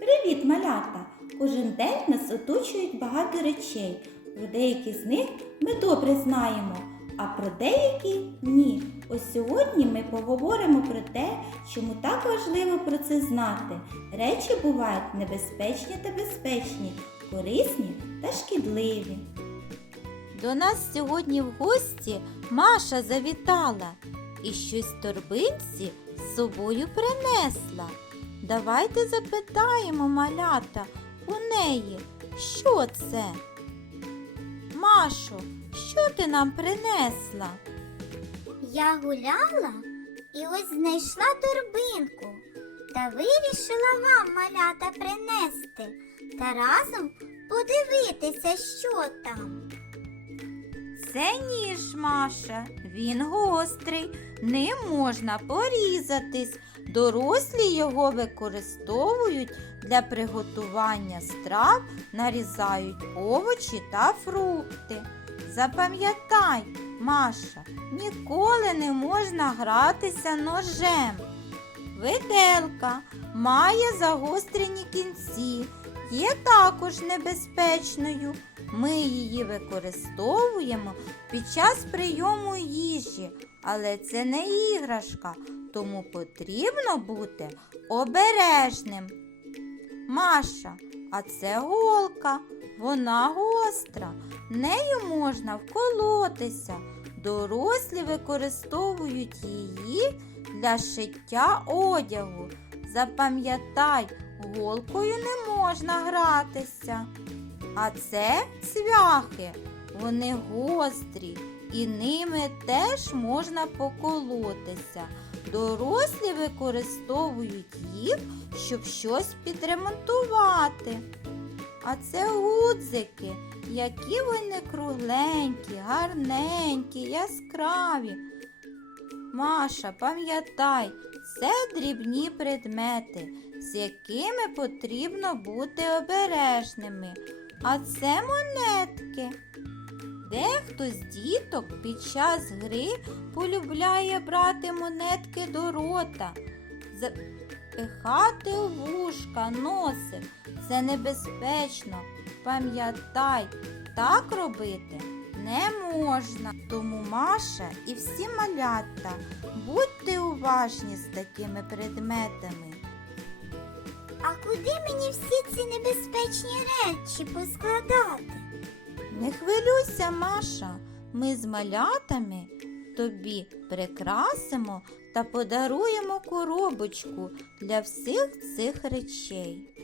Привіт, малята! Кожен день нас оточують багато речей. Про деякі з них ми добре знаємо, а про деякі ні. Ось сьогодні ми поговоримо про те, чому так важливо про це знати. Речі бувають небезпечні та безпечні, корисні та шкідливі. До нас сьогодні в гості Маша завітала і щось торбинці з собою принесла. Давайте запитаємо малята у неї, що це? Машо, що ти нам принесла? Я гуляла і ось знайшла торбинку та вирішила вам малята принести та разом подивитися, що там. Це ніж, Маша. Він гострий, ним можна порізатись. Дорослі його використовують для приготування страв, нарізають овочі та фрукти. Запам'ятай, Маша, ніколи не можна гратися ножем. Виделка має загострені кінці, є також небезпечною. Ми її використовуємо під час прийому їжі, але це не іграшка, тому потрібно бути обережним. Маша, а це голка, вона гостра, нею можна вколотися. Дорослі використовують її для шиття одягу. Запам'ятай, голкою не можна гратися. А це цвяхи. Вони гострі і ними теж можна поколотися. Дорослі використовують їх, щоб щось підремонтувати. А це гудзики, які вони кругленькі, гарненькі, яскраві. Маша, пам'ятай, це дрібні предмети, з якими потрібно бути обережними. А це монетки. Дехто з діток під час гри полюбляє брати монетки до рота, запихати вушка, носик. Це небезпечно. Пам'ятай, так робити не можна. Тому Маша і всі малята, будьте уважні з такими предметами. А куди мені всі ці небезпечні речі поскладати? Не хвилюйся, Маша, ми з малятами тобі прикрасимо та подаруємо коробочку для всіх цих речей.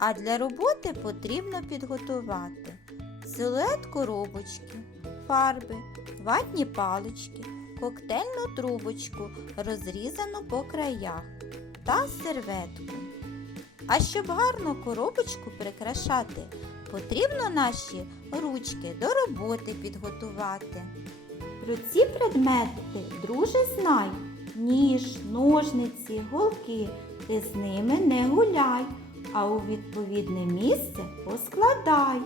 А для роботи потрібно підготувати силует коробочки, фарби, ватні палички, коктейльну трубочку, розрізану по краях та серветку. А щоб гарно коробочку прикрашати, потрібно наші ручки до роботи підготувати. Про ці предмети, друже, знай. Ніж, ножниці, голки. Ти з ними не гуляй, а у відповідне місце поскладай.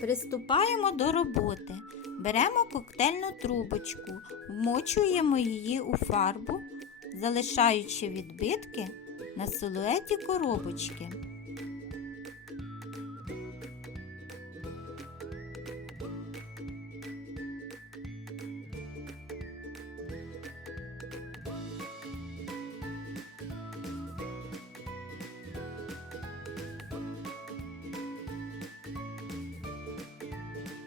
Приступаємо до роботи. Беремо коктейльну трубочку, вмочуємо її у фарбу, залишаючи відбитки на силуеті коробочки.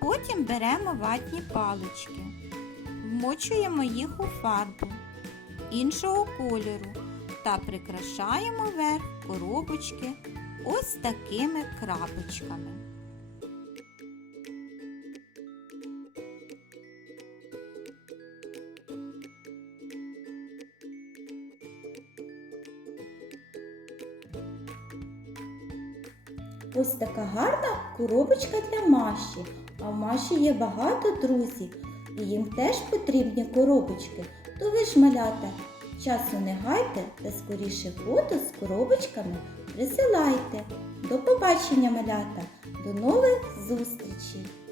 Потім беремо ватні палички, вмочуємо їх у фарбу іншого кольору та прикрашаємо верх коробочки ось такими крапочками. Ось така гарна коробочка для Маші. А в Маші є багато друзів, і їм теж потрібні коробочки. То ви ж, малята, часу не гайте та скоріше фото з коробочками присилайте. До побачення, малята! До нових зустрічей!